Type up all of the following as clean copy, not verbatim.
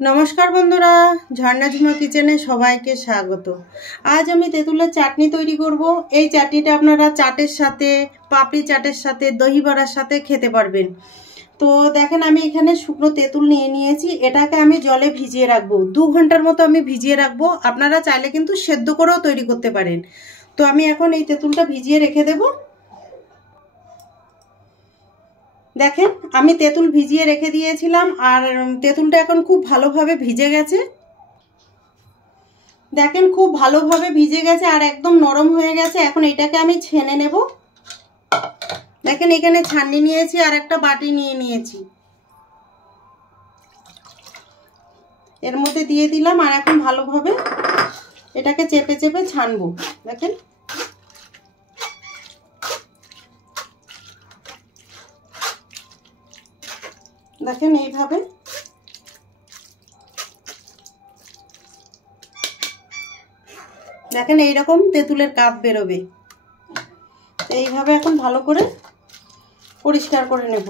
নমস্কার বন্ধুরা, ঝর্ণা ঝুমা কিচেনে সবাইকে স্বাগত। আজ আমি তেঁতুলের চাটনি তৈরি করব। এই চাটনিটা আপনারা চাটের সাথে, পাপড়ি চাটের সাথে, দহি বড়ার সাথে খেতে পারবেন। তো দেখেন, আমি এখানে শুকনো তেঁতুল নিয়ে নিয়েছি। এটাকে আমি জলে ভিজিয়ে রাখবো, 2 ঘন্টার মতো আমি ভিজিয়ে রাখবো। আপনারা চাইলে কিন্তু সেদ্ধ করেও তৈরি করতে পারেন। তো আমি এখন এই তেঁতুলটা ভিজিয়ে রেখে দেব। দেখেন, আমি তেঁতুল ভিজিয়ে রেখে দিয়েছিলাম, আর তেঁতুলটা এখন খুব ভালোভাবে ভিজে গেছে। দেখেন, খুব ভালোভাবে ভিজে গেছে আর একদম নরম হয়ে গেছে। এখন এটাকে আমি ছেনে নেব। দেখেন, এখানে ছাঁকনি নিয়েছি আর একটা বাটি নিয়ে নিয়েছি, এর মধ্যে দিয়ে দিলাম। আর এখন ভালোভাবে এটাকে চেপে চেপে ছানবো। দেখেন, দেখেন এইভাবে। দেখেন, এইরকম তেঁতুলের কাপ বেরোবে। এইভাবে এখন ভালো করে পরিষ্কার করে নেব।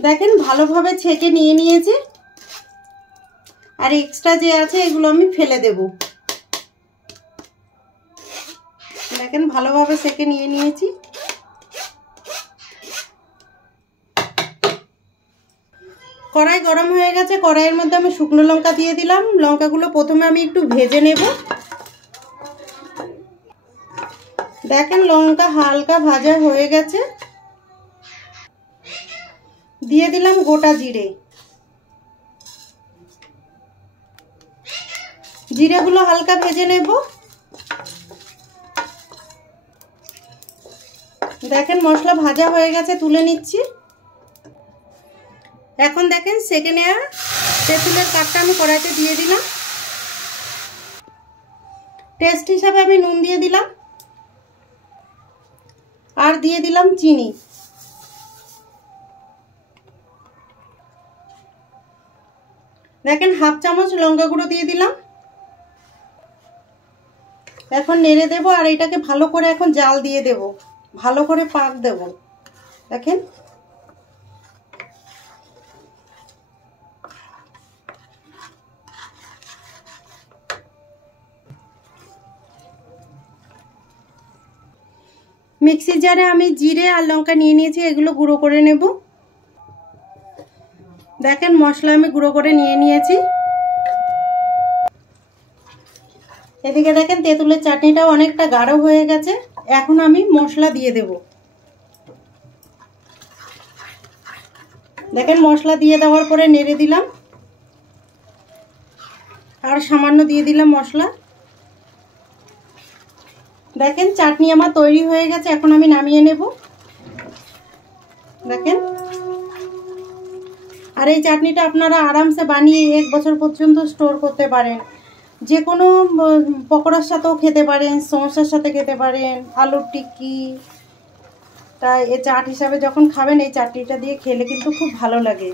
দেখেন, ভালোভাবে ছেঁকে নিয়ে নিয়েছি, আর এক্সট্রা যে আছে এগুলো আমি ফেলে দেব। দেখেন, ভালোভাবে ছেঁকে নিয়ে নিয়েছি। কড়াই গরম হয়ে গেছে, কড়াইয়ের মধ্যে আমি শুকনো লঙ্কা দিয়ে দিলাম। লঙ্কাগুলো প্রথমে আমি একটু ভেজে নেব। দেখেন, লঙ্কা হালকা ভাজা হয়ে গেছে। দিয়ে দিলাম গোটা জিরে। জিরেগুলো হালকা ভেজে নেব। দেখেন, মশলা ভাজা হয়ে গেছে, তুলে নিচ্ছি। এখন দেখেন, সেকে নেওয়া তেঁতুলের কাপটা আমি কড়াইতে দিয়ে দিলাম। টেস্ট হিসাবে আমি নুন দিয়ে দিলাম, আর দিয়ে দিলাম চিনি। দেখেন, হাফ চামচ লঙ্কা গুঁড়ো দিয়ে দিলাম। এখন নেড়ে দেব, আর এটাকে ভালো করে এখন জাল দিয়ে দেব, ভালো করে পাক দেব। দেখেন, মিক্সি জারে আমি জিরে আর লঙ্কা নিয়ে নিয়েছি, এগুলো গুঁড়ো করে নেব। দেখেন, মশলা আমি গুঁড়ো করে নিয়ে নিয়েছি। এদিকে দেখেন, তেঁতুলের চাটনিটাও অনেকটা গাঢ় হয়ে গেছে। এখন আমি মশলা দিয়ে দেব। দেখেন, মশলা দিয়ে দেওয়ার পরে নেড়ে দিলাম, আর সামান্য দিয়ে দিলাম মশলা। দেখেন, চাটনি আমার তৈরি হয়ে গেছে। এখন আমি নামিয়ে নেব। দেখেন, আর এই চাটনিটা আপনারা আরামসে বানিয়ে 1 বছর পর্যন্ত স্টোর করতে পারেন। যে কোনো পকোড়ার সাথেও খেতে পারেন, সমোসার সাথে খেতে পারেন, আলুর টিক্কি। তাই এই চাট হিসাবে যখন খাবেন, এই চাটনিটা দিয়ে খেলে কিন্তু খুব ভালো লাগে।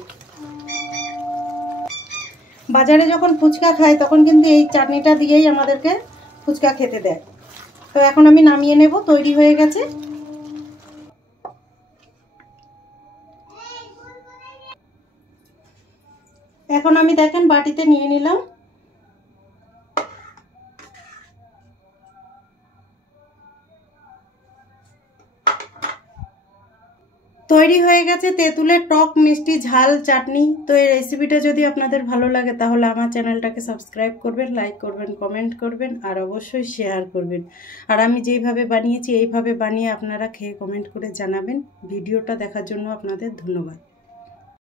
বাজারে যখন ফুচকা খাই, তখন কিন্তু এই চাটনিটা দিয়েই আমাদেরকে ফুচকা খেতে দেয়। তো এখন আমি নামিয়ে নেব, তৈরি হয়ে গেছে। এখন আমি দেখেন বাটিতে নিয়ে নিলাম। তৈরি হয়ে গেছে তেঁতুলের টক মিষ্টি ঝাল চাটনি। তো এই রেসিপিটা যদি আপনাদের ভালো লাগে, তাহলে আমার চ্যানেলটাকে সাবস্ক্রাইব করবেন, লাইক করবেন, কমেন্ট করবেন, আর অবশ্যই শেয়ার করবেন। আর আমি যেইভাবে বানিয়েছি এইভাবে বানিয়ে আপনারা খেয়ে কমেন্ট করে জানাবেন। ভিডিওটা দেখার জন্য আপনাদের ধন্যবাদ।